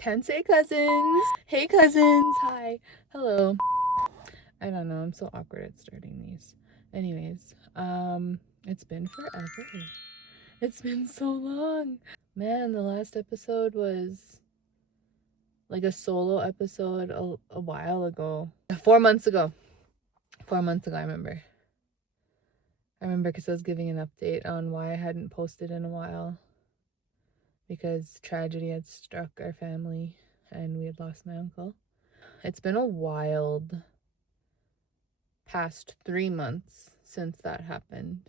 Tensei cousins. Hey cousins. Hi. Hello. I don't know. I'm so awkward at starting these. Anyways, it's been forever. It's been so long. Man, the last episode was like a solo episode a while ago. 4 months ago. 4 months ago, I remember. I remember because I was giving an update on why I hadn't posted in a while. Because tragedy had struck our family and we had lost my uncle. It's been a wild past 3 months since that happened.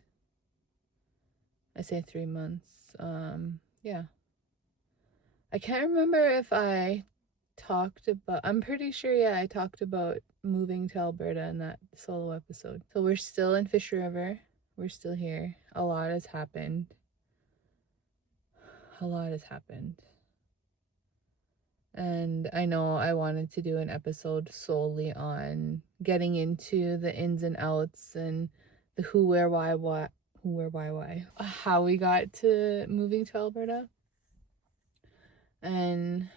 I say 3 months. Yeah. I can't remember if I talked about, I'm pretty sure, yeah, I talked about moving to Alberta in that solo episode. So we're still in Fish River. We're still here. A lot has happened. A lot has happened. And I know I wanted to do an episode solely on getting into the ins and outs and the who, where, why, what, who, where, why, how we got to moving to Alberta. And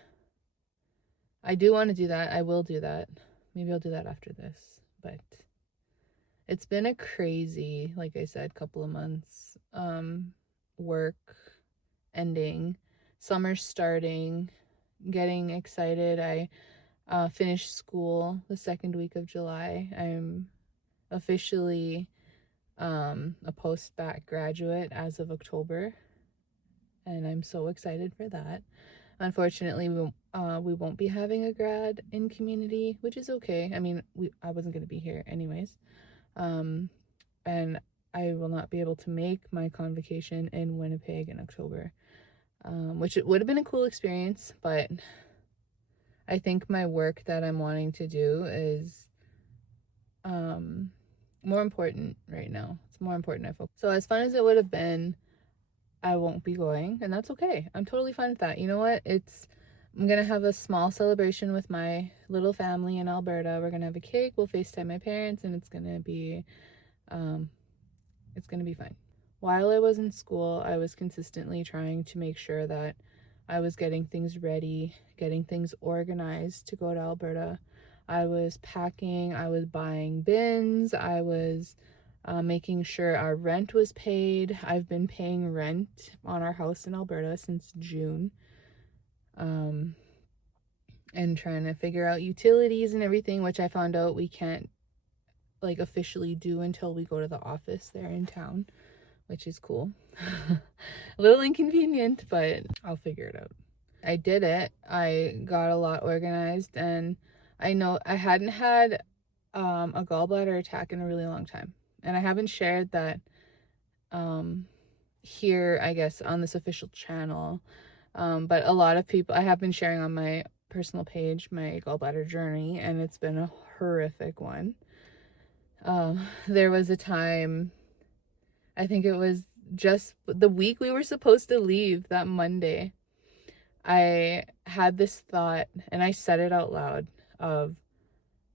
I do want to do that. I will do that. Maybe I'll do that after this. But it's been a crazy, like I said, couple of months. Work ending, summer starting, getting excited. I finished school the second week of July. I'm officially a post-bac graduate as of October, and I'm so excited for that. Unfortunately, we won't be having a grad in community, which is okay. I mean, I wasn't going to be here anyways, and I will not be able to make my convocation in Winnipeg in October, which it would have been a cool experience, but I think my work that I'm wanting to do is more important right now. It's more important I focus. So as fun as it would have been, I won't be going, and that's okay. I'm totally fine with that. You know what? I'm gonna have a small celebration with my little family in Alberta. We're gonna have a cake. We'll FaceTime my parents, and it's gonna be fine. While I was in school, I was consistently trying to make sure that I was getting things ready, getting things organized to go to Alberta. I was packing, I was buying bins, I was making sure our rent was paid. I've been paying rent on our house in Alberta since June. And trying to figure out utilities and everything, which I found out we can't like officially do until we go to the office there in town, which is cool. A little inconvenient, but I'll figure it out. I did it. I got a lot organized, and I know I hadn't had a gallbladder attack in a really long time, and I haven't shared that here, I guess, on this official channel. But a lot of people, I have been sharing on my personal page my gallbladder journey, and it's been a horrific one. There was a time, I think it was just the week we were supposed to leave, that Monday, I had this thought, and I said it out loud, of,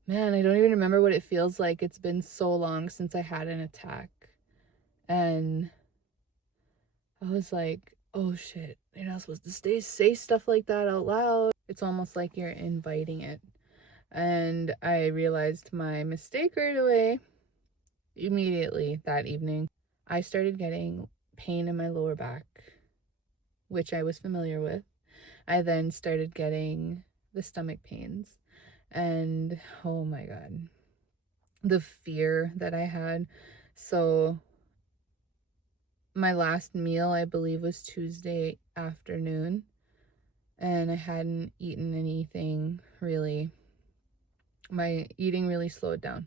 man, I don't even remember what it feels like. It's been so long since I had an attack. And I was like, oh shit, you're not supposed to say stuff like that out loud. It's almost like you're inviting it. And I realized my mistake right away. Immediately that evening, I started getting pain in my lower back, which I was familiar with. I then started getting the stomach pains, and oh my god, the fear that I had. So my last meal, I believe, was Tuesday afternoon, and I hadn't eaten anything really. My eating really slowed down.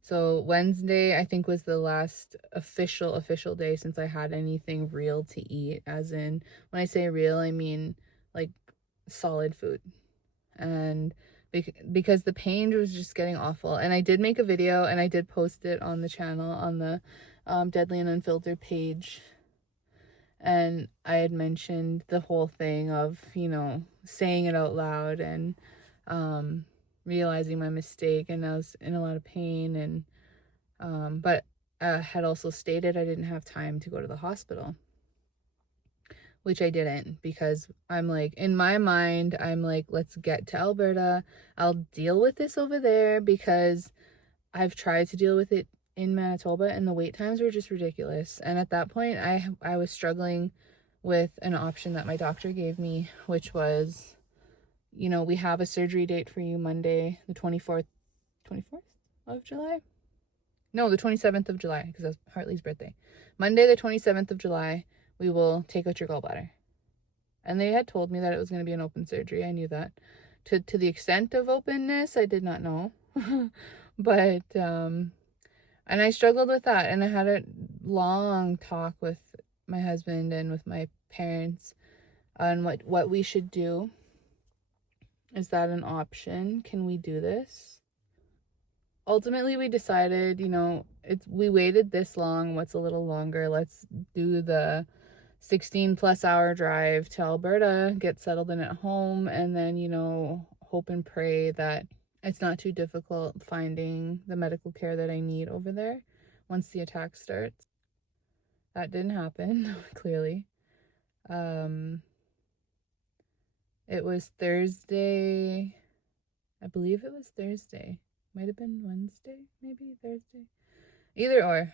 So Wednesday, I think, was the last official day since I had anything real to eat. As in, when I say real, I mean like solid food. And because the pain was just getting awful. And I did make a video, and I did post it on the channel, on the Deadly and Unfiltered page. And I had mentioned the whole thing of, saying it out loud and realizing my mistake, and I was in a lot of pain, and but had also stated I didn't have time to go to the hospital, which I didn't, because I'm like, in my mind, I'm like, let's get to Alberta. I'll deal with this over there, because I've tried to deal with it in Manitoba and the wait times were just ridiculous. And at that point, I was struggling with an option that my doctor gave me, which was, you know, we have a surgery date for you Monday, the 24th of July? No, the 27th of July, because that's Hartley's birthday. Monday, the 27th of July, we will take out your gallbladder. And they had told me that it was going to be an open surgery. I knew that. To the extent of openness, I did not know. But, and I struggled with that. And I had a long talk with my husband and with my parents on what we should do. Is that an option? Can we do this? Ultimately, we decided, you know, we waited this long. What's a little longer? Let's do the 16+ hour drive to Alberta, get settled in at home, and then, you know, hope and pray that it's not too difficult finding the medical care that I need over there once the attack starts. That didn't happen, clearly. It was Thursday. I believe it was Thursday. Might have been Wednesday, maybe Thursday. Either or.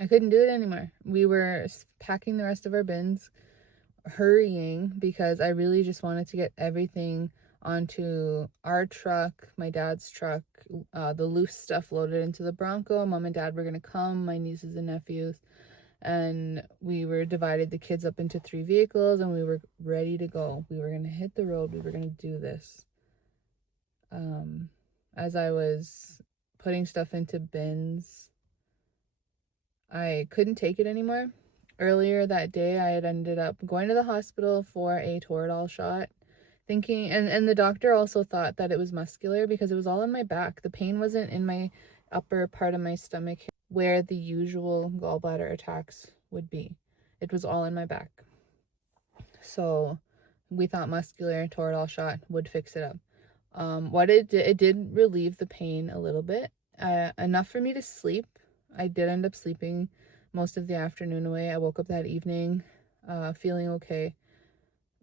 I couldn't do it anymore. We were packing the rest of our bins, hurrying, because I really just wanted to get everything onto our truck, my dad's truck, the loose stuff loaded into the Bronco. Mom and dad were going to come, my nieces and nephews, and we were divided the kids up into 3 vehicles, and we were ready to go. We were going to hit the road. We were going to do this. As I was putting stuff into bins, I couldn't take it anymore. Earlier that day, I had ended up going to the hospital for a Toradol shot, thinking, and the doctor also thought that it was muscular because it was all in my back. The pain wasn't in my upper part of my stomach where the usual gallbladder attacks would be. It was all in my back. So we thought muscular Toradol shot would fix it up. What it did relieve the pain a little bit, enough for me to sleep. I did end up sleeping most of the afternoon away. I woke up that evening, feeling okay,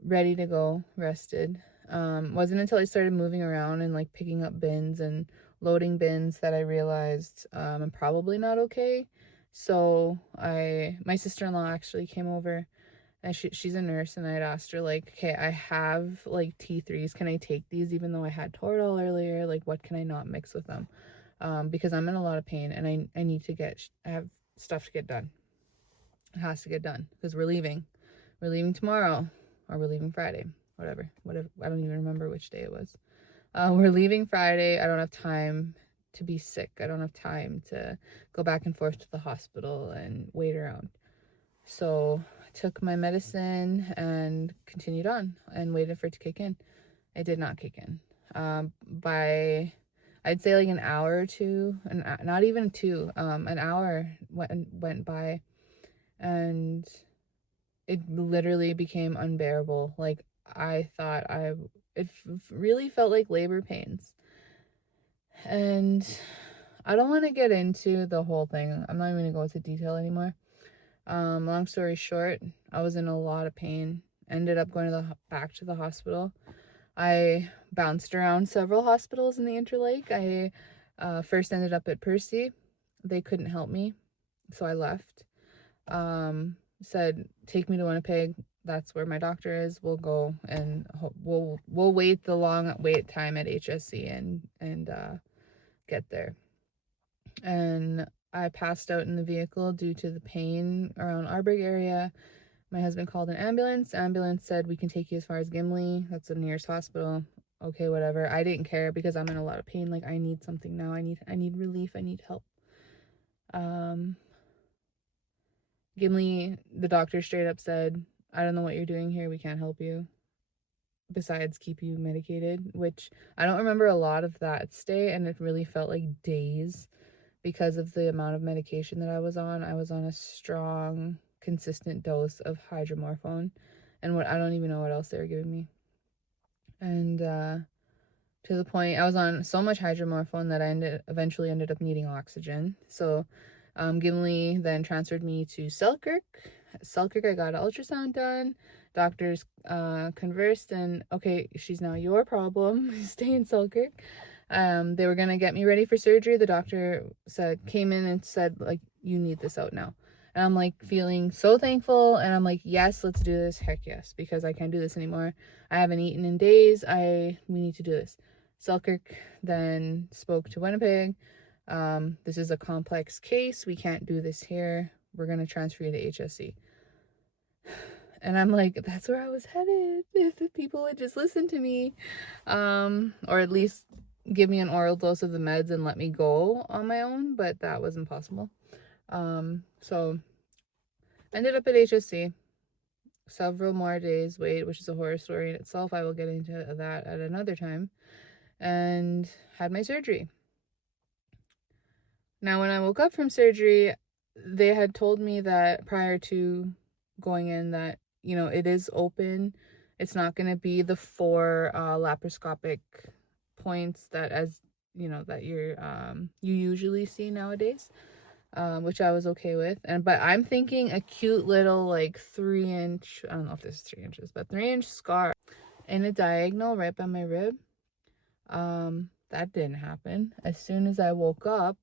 ready to go, rested. Wasn't until I started moving around and like picking up bins and loading bins that I realized I'm probably not okay. So my sister-in-law actually came over, and she's a nurse, and I had asked her, like, okay, I have like T3s, can I take these even though I had Toradol earlier? Like, what can I not mix with them? Because I'm in a lot of pain, and I need to I have stuff to get done. It has to get done because we're leaving tomorrow, or we're leaving Friday, whatever, I don't even remember which day it was. We're leaving Friday. I don't have time to be sick. I don't have time to go back and forth to the hospital and wait around. So I took my medicine and continued on and waited for it to kick in. It did not kick in. By, I'd say like an hour or two, and not even 2, an hour went by, and it literally became unbearable. Like, I thought it really felt like labor pains. And I don't want to get into the whole thing. I'm not even going to go into detail anymore. Long story short, I was in a lot of pain. Ended up going back to the hospital. I bounced around several hospitals in the Interlake. I first ended up at Percy. They couldn't help me, so I left. Said, take me to Winnipeg. That's where my doctor is. We'll go, and we'll wait the long wait time at HSC and get there. And I passed out in the vehicle due to the pain around Arborg area. My husband called an ambulance. Ambulance said, we can take you as far as Gimli. That's the nearest hospital. Okay, whatever. I didn't care because I'm in a lot of pain. Like, I need something now. I need relief. I need help. Gimli, the doctor straight up said, I don't know what you're doing here. We can't help you besides keep you medicated, which I don't remember a lot of that stay, and it really felt like days because of the amount of medication that I was on. I was on a strong, consistent dose of hydromorphone, and I don't even know what else they were giving me. And to the point, I was on so much hydromorphone that I eventually ended up needing oxygen. So Gimli then transferred me to Selkirk, Selkirk, I got an ultrasound done. Doctors conversed, and okay, she's now your problem. Stay in Selkirk. They were gonna get me ready for surgery. The doctor came in and said, like, you need this out now. And I'm like feeling so thankful, and I'm like, yes, let's do this. Heck yes, because I can't do this anymore. I haven't eaten in days. We need to do this. Selkirk then spoke to Winnipeg. This is a complex case. We can't do this here. We're gonna transfer you to HSC. And I'm like, that's where I was headed. If the people would just listen to me, or at least give me an oral dose of the meds and let me go on my own, but that wasn't possible. So I ended up at HSC. Several more days wait, which is a horror story in itself. I will get into that at another time. And had my surgery. Now, when I woke up from surgery, they had told me that prior to going in that, you know, it is open. It's not going to be the 4 laparoscopic points that, as you know, that you usually see nowadays, which I was okay with. But I'm thinking a cute little like 3-inch, I don't know if this is 3 inches, but 3-inch scar in a diagonal right by my rib. That didn't happen. As soon as I woke up,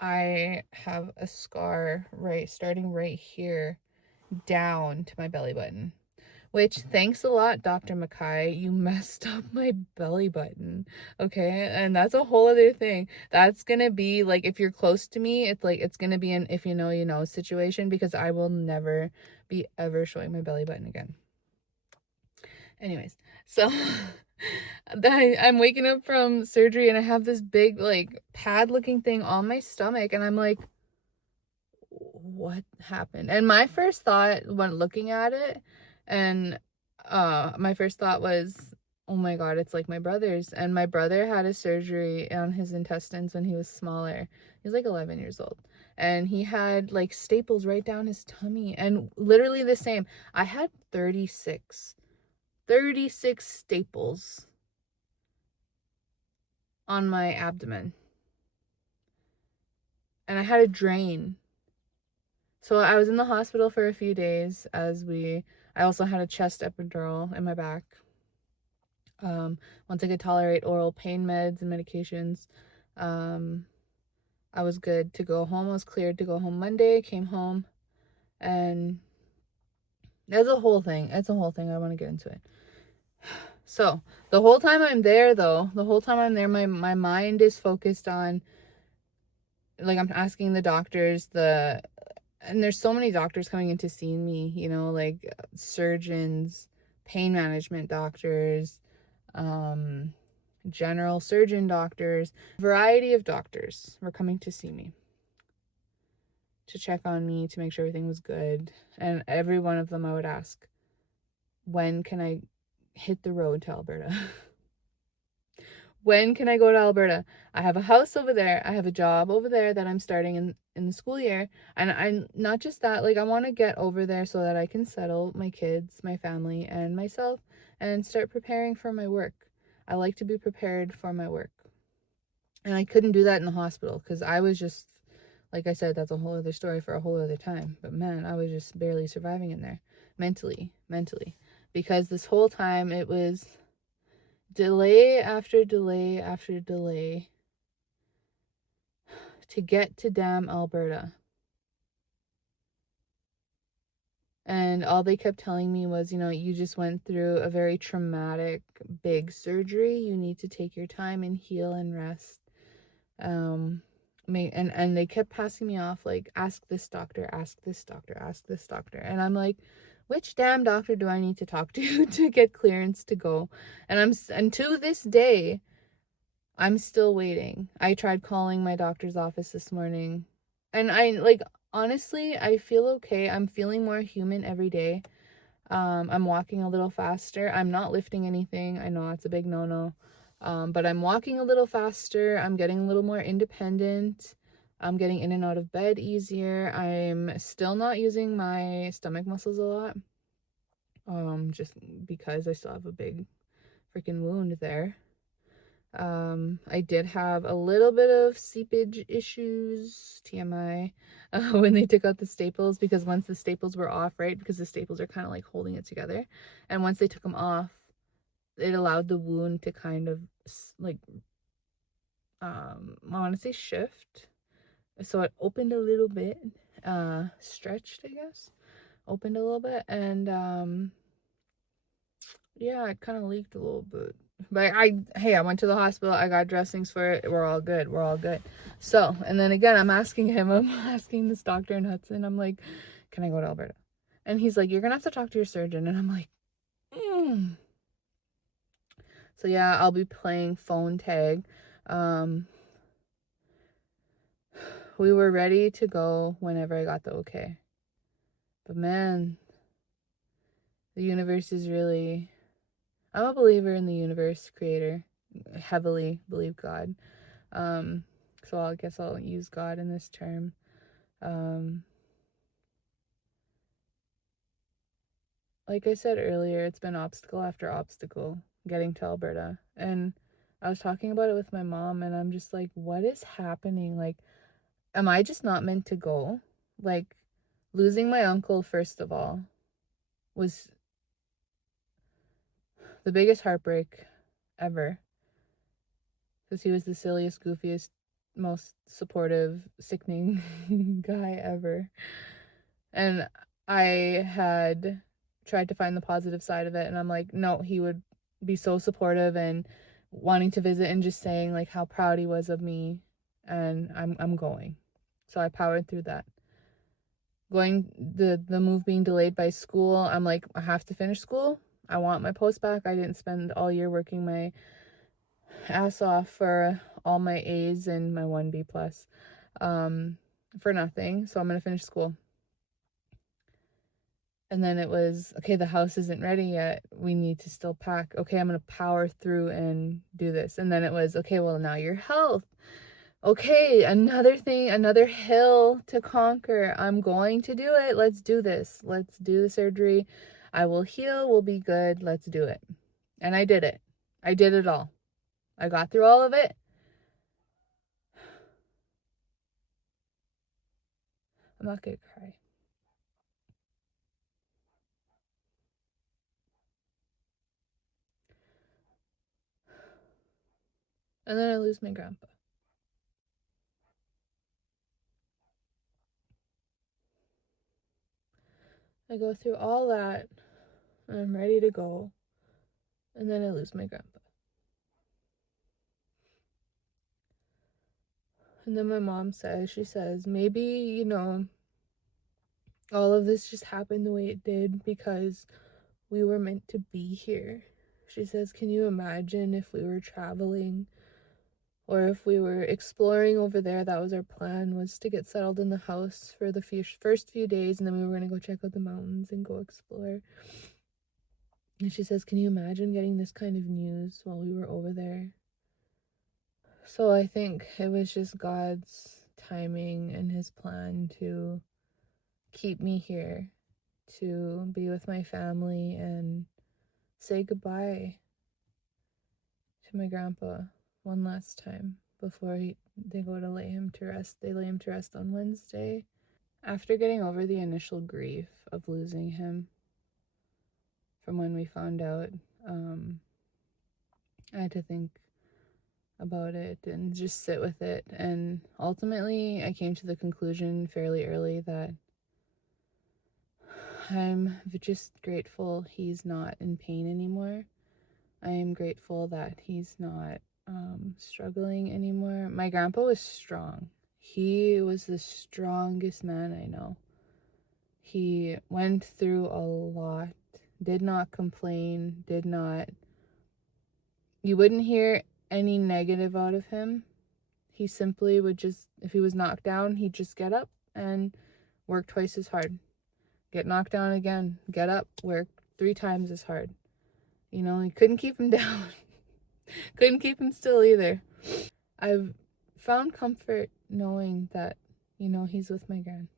I have a scar starting right here down to my belly button. Which, thanks a lot, Dr. Mackay. You messed up my belly button. Okay? And that's a whole other thing. That's gonna be, like, if you're close to me, it's gonna be an if you know, you know situation, because I will never be ever showing my belly button again. Anyways, so I'm waking up from surgery and I have this big, like, pad looking thing on my stomach, and I'm like, what happened? And my first thought when looking at it, and my first thought was, oh my god, it's like my brother's. And my brother had a surgery on his intestines when he was smaller. He was like 11 years old, and he had like staples right down his tummy, and literally the same. I had 36 staples on my abdomen, and I had a drain. So I was in the hospital for a few days I also had a chest epidural in my back. Once I could tolerate oral pain meds and medications, I was good to go home. I was cleared to go home Monday, came home, and there's a whole thing. It's a whole thing. I want to get into it. So the whole time I'm there, my mind is focused on, like, I'm asking the doctors, and there's so many doctors coming in to see me, you know, like surgeons, pain management doctors, general surgeon doctors, variety of doctors were coming to see me, to check on me, to make sure everything was good. And every one of them I would ask, when can I hit the road to Alberta? When can I go to Alberta? I have a house over there. I have a job over there that I'm starting in the school year. And I'm not just that, like, I want to get over there so that I can settle my kids, my family, and myself, and start preparing for my work. I like to be prepared for my work. And I couldn't do that in the hospital because I was just, like I said, that's a whole other story for a whole other time. But man, I was just barely surviving in there mentally. Because this whole time it was delay after delay after delay to get to damn Alberta. And all they kept telling me was, you know, you just went through a very traumatic, big surgery. You need to take your time and heal and rest. And they kept passing me off, like, ask this doctor, ask this doctor, ask this doctor. And I'm like, which damn doctor do I need to talk to get clearance to go? And to this day, I'm still waiting. I tried calling my doctor's office this morning, and honestly, I feel okay. I'm feeling more human every day. I'm walking a little faster. I'm not lifting anything. I know that's a big no-no. But I'm walking a little faster. I'm getting a little more independent. I'm getting in and out of bed easier. I'm still not using my stomach muscles a lot. Just because I still have a big freaking wound there. I did have a little bit of seepage issues, TMI, when they took out the staples, because once the staples were off, right, because the staples are kind of like holding it together, and once they took them off, it allowed the wound to kind of like, I want to say shift. So it opened a little bit, stretched, I guess, opened a little bit, and yeah, it kind of leaked a little bit. But I went to the hospital. I got dressings for it. We're all good. We're all good. So, and then again, I'm asking this doctor in Hudson. I'm like, can I go to Alberta? And he's like, you're gonna have to talk to your surgeon. And I'm like, So yeah, I'll be playing phone tag. We were ready to go whenever I got the okay. But man, the universe is really, I'm a believer in the universe creator. Heavily believe God. So I guess I'll use God in this term. Like I said earlier, it's been obstacle after obstacle getting to Alberta. And I was talking about it with my mom, and I'm just like, what is happening? Like, am I just not meant to go? Like, losing my uncle, first of all, was the biggest heartbreak ever. Because he was the silliest, goofiest, most supportive, sickening guy ever. And I had tried to find the positive side of it, and I'm like, no, he would be so supportive and wanting to visit and just saying like how proud he was of me, and I'm going. So I powered through that. Going the move being delayed by school, I'm like, I have to finish school. I want my post back. I didn't spend all year working my ass off for all my A's and my 1B plus for nothing. So I'm gonna finish school. And then it was, okay, the house isn't ready yet. We need to still pack. Okay, I'm going to power through and do this. And then it was, okay, well, now your health. Okay, another thing, another hill to conquer. I'm going to do it. Let's do this. Let's do the surgery. I will heal. We'll be good. Let's do it. And I did it. I did it all. I got through all of it. I'm not going to cry. And then I lose my grandpa. I go through all that, and I'm ready to go. And then I lose my grandpa. And then my mom says, she says, maybe, all of this just happened the way it did because we were meant to be here. She says, can you imagine if we were traveling or if we were exploring over there? That was our plan, was to get settled in the house for the first few days, and then we were going to go check out the mountains and go explore. And she says, can you imagine getting this kind of news while we were over there? So I think it was just God's timing and his plan to keep me here, to be with my family and say goodbye to my grandpa one last time before they go to lay him to rest. They lay him to rest on Wednesday. After getting over the initial grief of losing him from when we found out, I had to think about it and just sit with it. And ultimately, I came to the conclusion fairly early that I'm just grateful he's not in pain anymore. I am grateful that he's not struggling anymore. My grandpa was strong. He was the strongest man I know. He went through a lot, did not complain, you wouldn't hear any negative out of him. He simply would just, if he was knocked down, he'd just get up and work twice as hard. Get knocked down again, get up, work 3 times as hard. You couldn't keep him down. Couldn't keep him still either. I've found comfort knowing that, he's with my gran.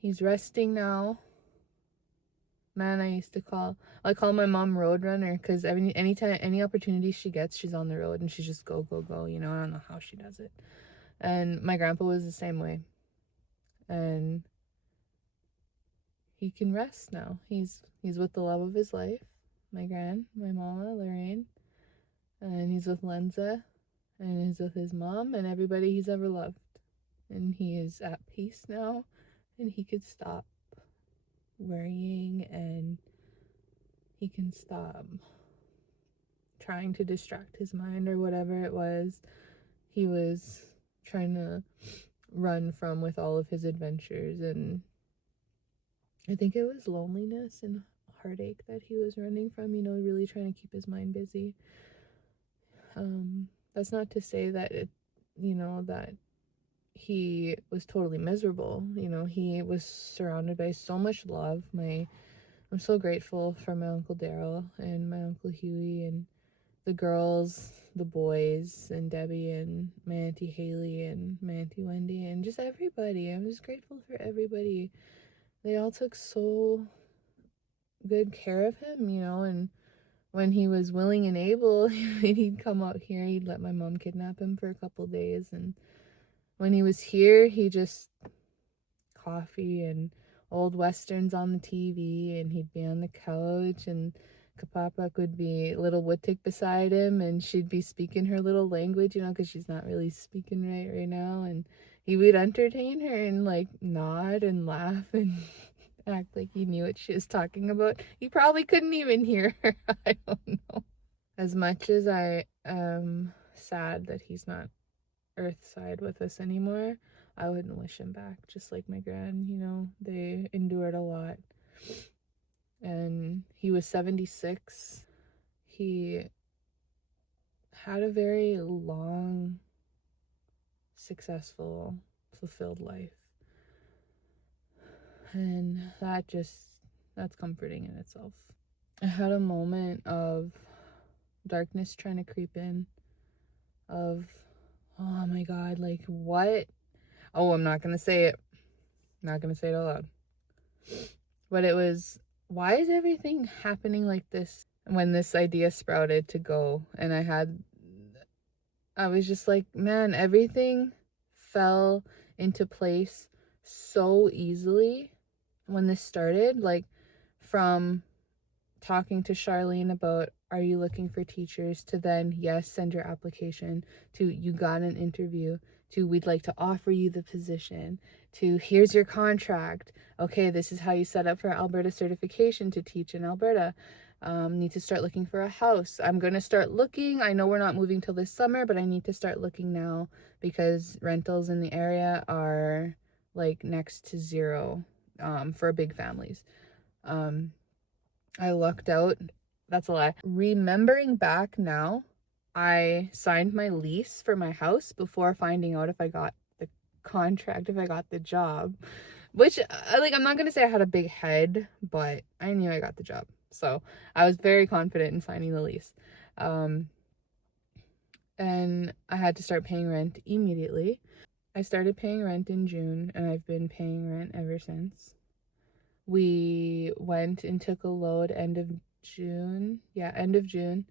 He's resting now. Man, I call my mom Roadrunner, because anytime, any opportunity she gets, she's on the road, and she's just go, go, go, you know. I don't know how she does it. And my grandpa was the same way. And he can rest now. He's with the love of his life, my mama, Lorraine. And he's with Lenza, and he's with his mom and everybody he's ever loved. And he is at peace now, and he could stop worrying, and he can stop trying to distract his mind or whatever it was he was trying to run from with all of his adventures. And I think it was loneliness and heartache that he was running from, you know, really trying to keep his mind busy. That's not to say that that he was totally miserable. You know, he was surrounded by so much love. I'm so grateful for my Uncle Daryl and my Uncle Huey and the girls, the boys, and Debbie, and my Auntie Haley, and my Auntie Wendy, and just everybody. I'm just grateful for everybody. They all took so good care of him, you know, and when he was willing and able, he'd come out here. He'd let my mom kidnap him for a couple days, and when he was here, he just coffee and old westerns on the TV, and he'd be on the couch, and Kapapak would be little Wuttik beside him, and she'd be speaking her little language, you know, because she's not really speaking right now, and he would entertain her and like nod and laugh and act like he knew what she was talking about. He probably couldn't even hear her. I don't know. As much as I am sad that he's not earthside with us anymore, I wouldn't wish him back. Just like my gran, you know, they endured a lot. And he was 76. He had a very long, successful, fulfilled life. And that's comforting in itself. I had a moment of darkness trying to creep in, of, oh my God, like what? Oh, I'm not gonna say it. I'm not gonna say it out loud. But it was, why is everything happening like this? When this idea sprouted to go, and I was just like, man, everything fell into place so easily when this started. Like, from talking to Charlene about, are you looking for teachers, to then, yes, send your application, to you got an interview, to we'd like to offer you the position, to here's your contract. Okay, this is how you set up for Alberta certification to teach in Alberta. Need to start looking for a house. I'm going to start looking. I know we're not moving till this summer, but I need to start looking now, because rentals in the area are like next to zero for big families. I lucked out. That's a lie. Remembering back now, I signed my lease for my house before finding out if I got the contract, if I got the job. Which, like, I'm not going to say I had a big head, but I knew I got the job. So I was very confident in signing the lease. And I had to start paying rent immediately. I started paying rent in June, and I've been paying rent ever since. We went and took a load end of June. Yeah, end of June.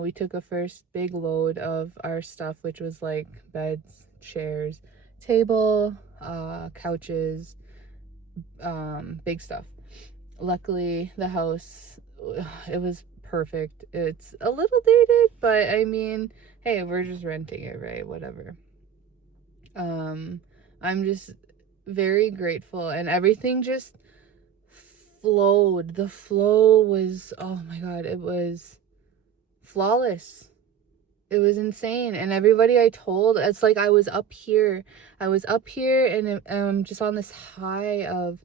We took a first big load of our stuff, which was like beds, chairs, table, couches, big stuff. Luckily, the house, it was perfect. It's a little dated, but I mean, hey, we're just renting it, right? Whatever. I'm just very grateful, and everything just flowed. The flow was, oh my God, it was flawless. It was insane. And everybody I told, it's like I was up here and I'm just on this high of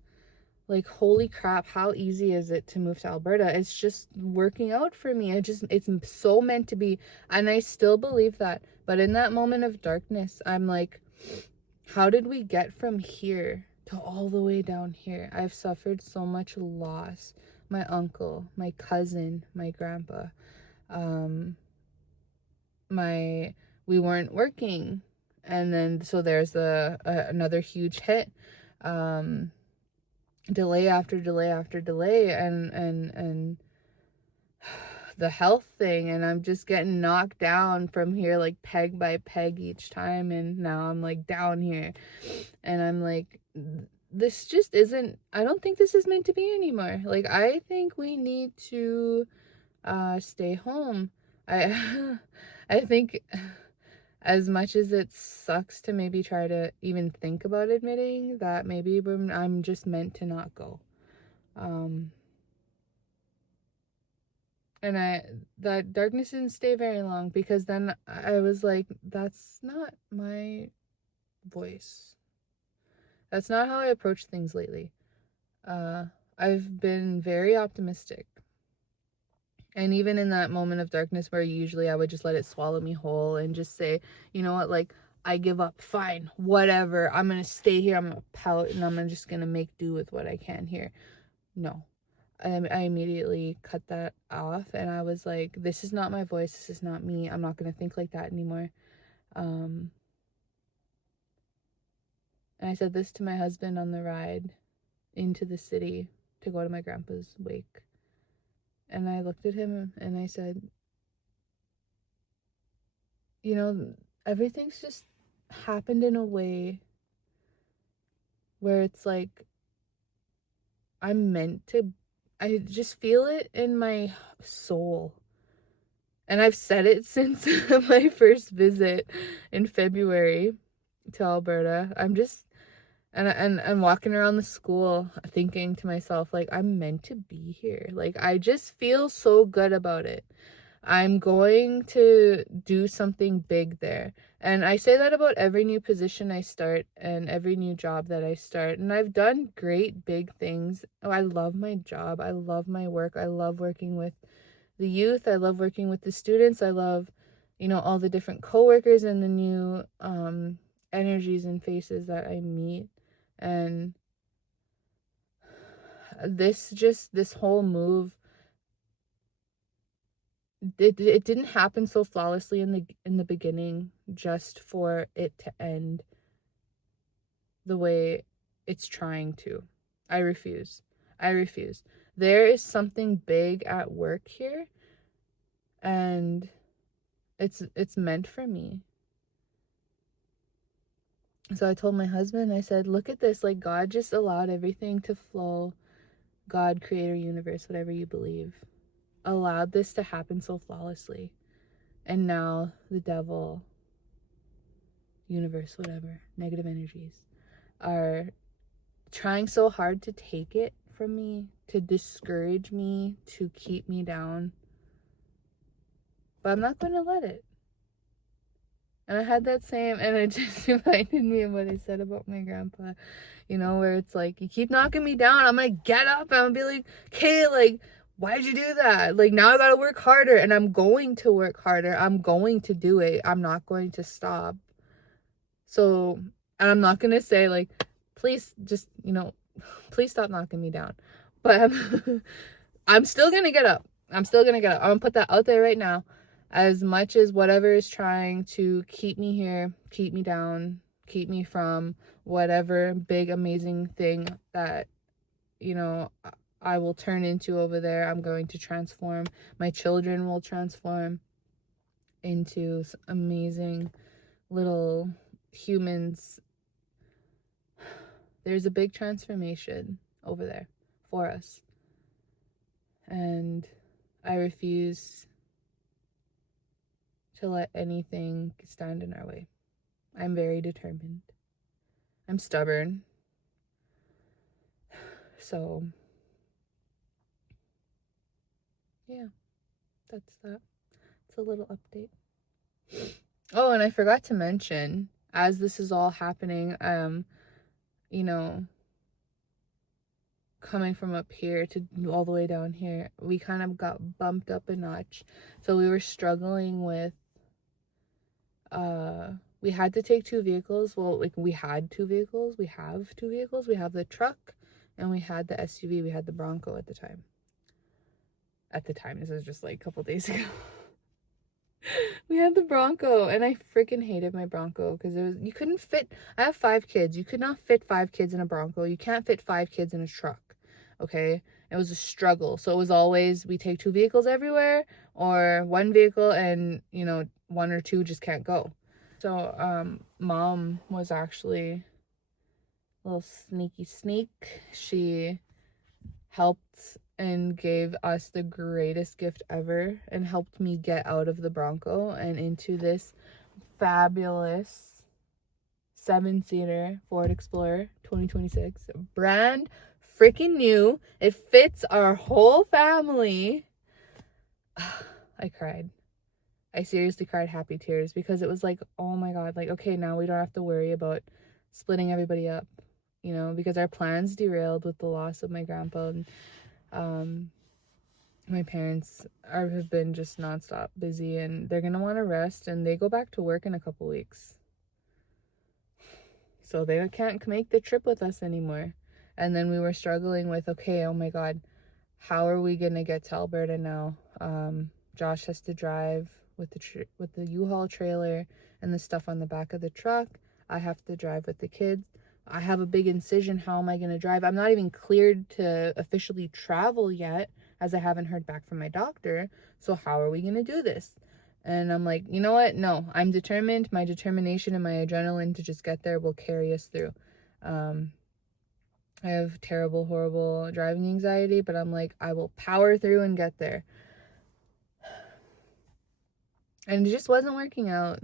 like, holy crap, how easy is it to move to Alberta? It's just working out for me. It's so meant to be. And I still believe that. But in that moment of darkness, I'm like, how did we get from here to all the way down here? I've suffered so much loss. My uncle, my cousin, my grandpa. We weren't working. And then, so there's another huge hit. delay after delay after delay, and the health thing, and I'm just getting knocked down from here like peg by peg each time, and now I'm like down here, and I'm like, this just isn't, I don't think this is meant to be anymore. Like, I think we need to stay home. I I think as much as it sucks to maybe try to even think about admitting that maybe I'm just meant to not go. Um and that darkness didn't stay very long, because then I was like, that's not my voice. That's not how I approach things lately. Uh I've been very optimistic. And even in that moment of darkness where usually I would just let it swallow me whole and just say, you know what, like, I give up, fine, whatever. I'm going to stay here. I'm going to pout, and I'm just going to make do with what I can here. No. I immediately cut that off, and I was like, this is not my voice. This is not me. I'm not going to think like that anymore. And I said this to my husband on the ride into the city to go to my grandpa's wake. And I looked at him and I said, you know, everything's just happened in a way where it's like I'm meant to, I just feel it in my soul. And I've said it since my first visit in February to Alberta. I'm just, and I'm walking around the school thinking to myself, like, I'm meant to be here. Like, I just feel so good about it. I'm going to do something big there. And I say that about every new position I start and every new job that I start. And I've done great big things. Oh, I love my job. I love my work. I love working with the youth. I love working with the students. I love, all the different coworkers and the new energies and faces that I meet. And this whole move, it didn't happen so flawlessly in the beginning just for it to end the way it's trying to. I refuse. There is something big at work here, and it's meant for me. So I told my husband, I said, look at this, like, God just allowed everything to flow. God, creator, universe, whatever you believe, allowed this to happen so flawlessly. And now the devil, universe, whatever, negative energies are trying so hard to take it from me, to discourage me, to keep me down. But I'm not going to let it. And I had that same, and it just reminded me of what I said about my grandpa, where it's like, you keep knocking me down, I'm going to get up and I'm going to be like, okay, like, why'd you do that? Like, now I got to work harder, and I'm going to work harder. I'm going to do it. I'm not going to stop. So, and I'm not going to say, like, please just, please stop knocking me down. But I'm still going to get up. I'm going to put that out there right now. As much as whatever is trying to keep me here, keep me down, keep me from whatever big, amazing thing that, I will turn into over there, I'm going to transform. My children will transform into amazing little humans. There's a big transformation over there for us. And I refuse to let anything stand in our way. I'm very determined. I'm stubborn. So, yeah, that's that. It's a little update. Oh, and I forgot to mention, as this is all happening, coming from up here to all the way down here, we kind of got bumped up a notch. So we were struggling with, we had to take two vehicles. Well, like, we had two vehicles. We have two vehicles. We have the truck and we had the SUV. We had the Bronco at the time. This was just like a couple days ago. We had the Bronco, and I freaking hated my Bronco because you couldn't fit. I have 5 kids. You could not fit 5 kids in a Bronco. You can't fit 5 kids in a truck. Okay, it was a struggle. So it was always we take 2 vehicles everywhere, or one vehicle, and one or two just can't go. So mom was actually a little sneaky sneak. She helped and gave us the greatest gift ever and helped me get out of the Bronco and into this fabulous 7-seater Ford Explorer 2026. Brand freaking new. It fits our whole family. I cried. I seriously cried happy tears because it was like, oh my God, like, okay, now we don't have to worry about splitting everybody up, because our plans derailed with the loss of my grandpa. And my parents have been just nonstop busy, and they're gonna want to rest, and they go back to work in a couple weeks, so they can't make the trip with us anymore. And then we were struggling with, okay, oh my God, how are we gonna get to Alberta now? Josh has to drive with the U-Haul trailer and the stuff on the back of the truck. I have to drive with the kids. I have a big incision. How am I going to drive? I'm not even cleared to officially travel yet, as I haven't heard back from my doctor. So how are we going to do this? And I'm like, you know what? No, I'm determined. My determination and my adrenaline to just get there will carry us through. I have terrible, horrible driving anxiety, but I'm like, I will power through and get there. And it just wasn't working out.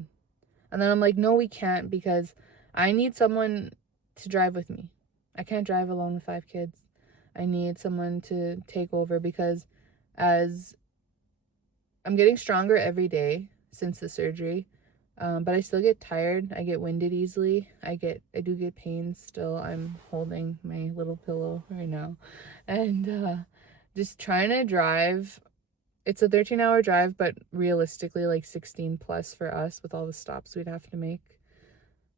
And then I'm like, no, we can't, because I need someone to drive with me. I can't drive alone with 5 kids. I need someone to take over, because as I'm getting stronger every day since the surgery, but I still get tired. I get winded easily. I do get pains still. I'm holding my little pillow right now. And just trying to drive. It's a 13-hour drive, but realistically like 16 plus for us with all the stops we'd have to make.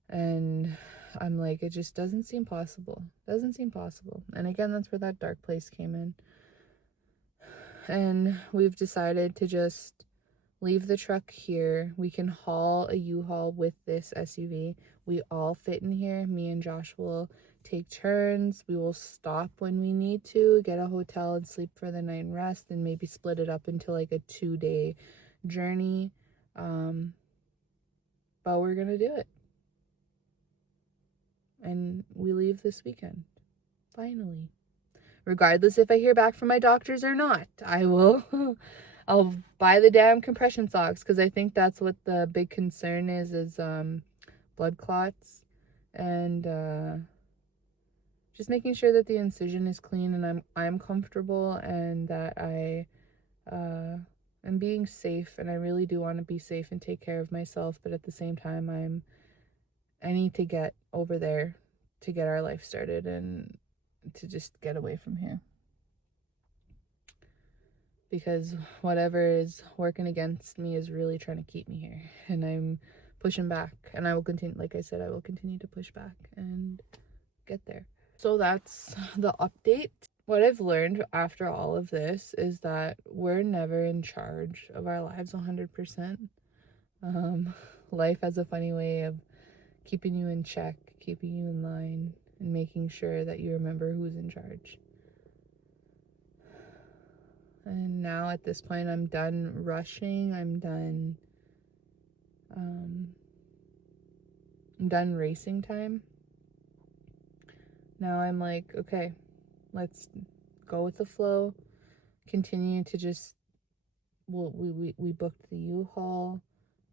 And I'm like, it just doesn't seem possible. Doesn't seem possible. And again, that's where that dark place came in. And we've decided to just leave the truck here. We can haul a U-Haul with this SUV. We all fit in here. Me and Josh will take turns. We will stop when we need to, get a hotel and sleep for the night and rest, and maybe split it up into like a 2-day journey. But we're gonna do it. And we leave this weekend. Finally. Regardless if I hear back from my doctors or not, I'll buy the damn compression socks, because I think that's what the big concern is blood clots, and just making sure that the incision is clean and I'm comfortable, and that I am being safe. And I really do want to be safe and take care of myself, but at the same time I need to get over there to get our life started and to just get away from here, because whatever is working against me is really trying to keep me here, and I'm pushing back, and I will continue, like I said, I will continue to push back and get there. So that's the update. What I've learned after all of this is that we're never in charge of our lives 100%. Life has a funny way of keeping you in check, keeping you in line, and making sure that you remember who's in charge. And now at this point, I'm done rushing. I'm done racing time. Now I'm like, okay, let's go with the flow. Continue to just, well, we booked the U-Haul.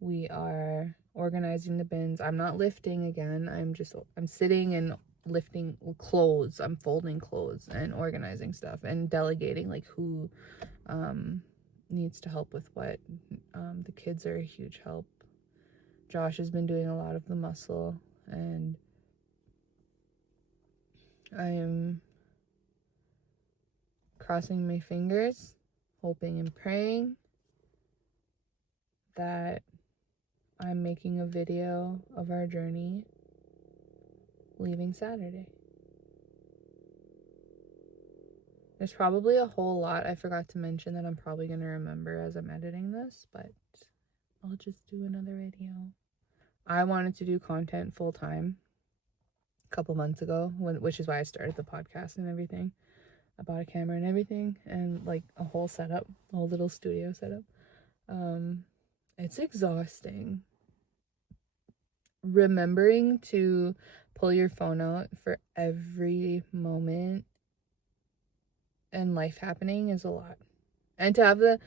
We are organizing the bins. I'm not lifting again. I'm sitting and lifting clothes. I'm folding clothes and organizing stuff and delegating like who needs to help with what. The kids are a huge help. Josh has been doing a lot of the muscle, and I am crossing my fingers, hoping and praying that I'm making a video of our journey leaving Saturday. There's probably a whole lot I forgot to mention that I'm probably going to remember as I'm editing this, but I'll just do another video. I wanted to do content full time a couple months ago, which is why I started the podcast and everything. I bought a camera and everything, and like a whole setup, a whole little studio setup. It's exhausting. Remembering to pull your phone out for every moment and life happening is a lot. And to have the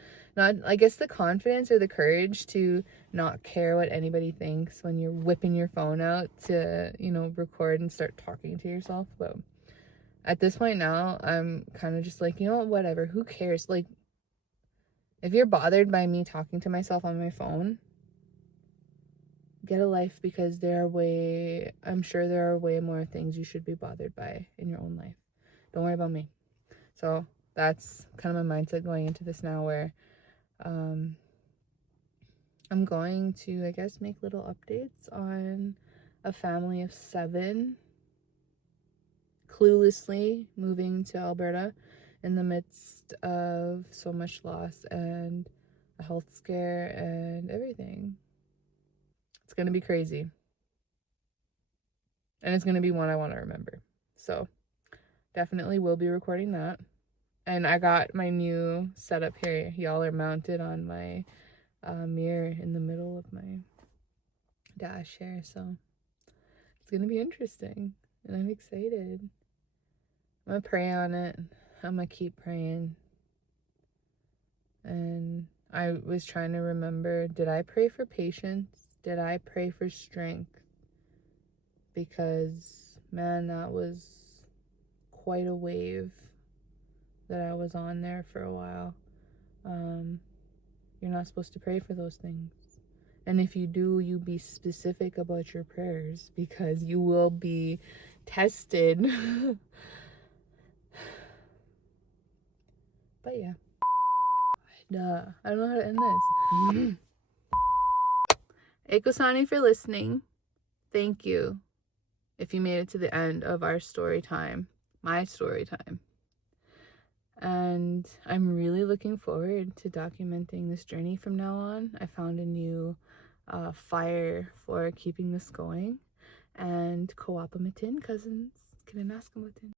confidence or the courage to not care what anybody thinks when you're whipping your phone out to, record and start talking to yourself. But at this point now, I'm kind of just like, whatever, who cares? Like, if you're bothered by me talking to myself on my phone, get a life, because I'm sure there are way more things you should be bothered by in your own life. Don't worry about me. So that's kind of my mindset going into this now, where I'm going to, I guess, make little updates on a family of 7 cluelessly moving to Alberta in the midst of so much loss and a health scare and everything. It's going to be crazy. And it's going to be one I want to remember. So definitely will be recording that. And I got my new setup here. Y'all are mounted on my mirror in the middle of my dash here. So it's going to be interesting. And I'm excited. I'm going to pray on it. I'm going to keep praying. And I was trying to remember, did I pray for patience? Did I pray for strength? Because, man, that was quite a wave that I was on there for a while. You're not supposed to pray for those things. And if you do, you be specific about your prayers, because you will be tested. But yeah. I don't know how to end this. Ekosani for listening. Thank you if you made it to the end of our story time. My story time. And I'm really looking forward to documenting this journey from now on. I found a new fire for keeping this going. And Kawapamitin, cousins. Kinanaskamatin.